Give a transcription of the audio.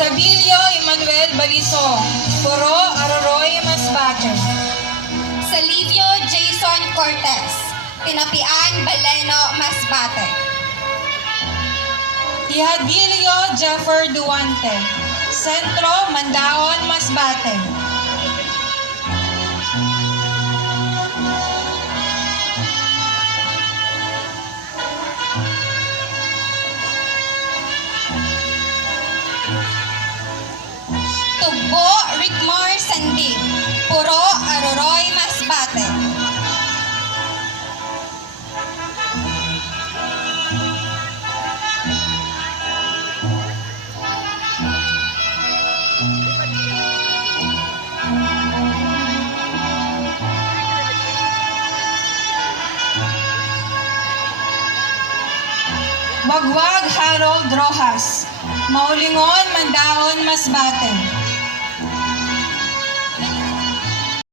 Sabilio Emmanuel Baliso, Puro Aroroy Masbate. Salivio Jason Cortez, Pinapian Baleno Masbate. Ihadilio Jeffer Duante, Sentro Mandaon Masbate. Tugbo Rickmar Sandig, Puro Aroroy Masbate. Wagwag Harold Rojas, Maulingon Mandaon Masbate.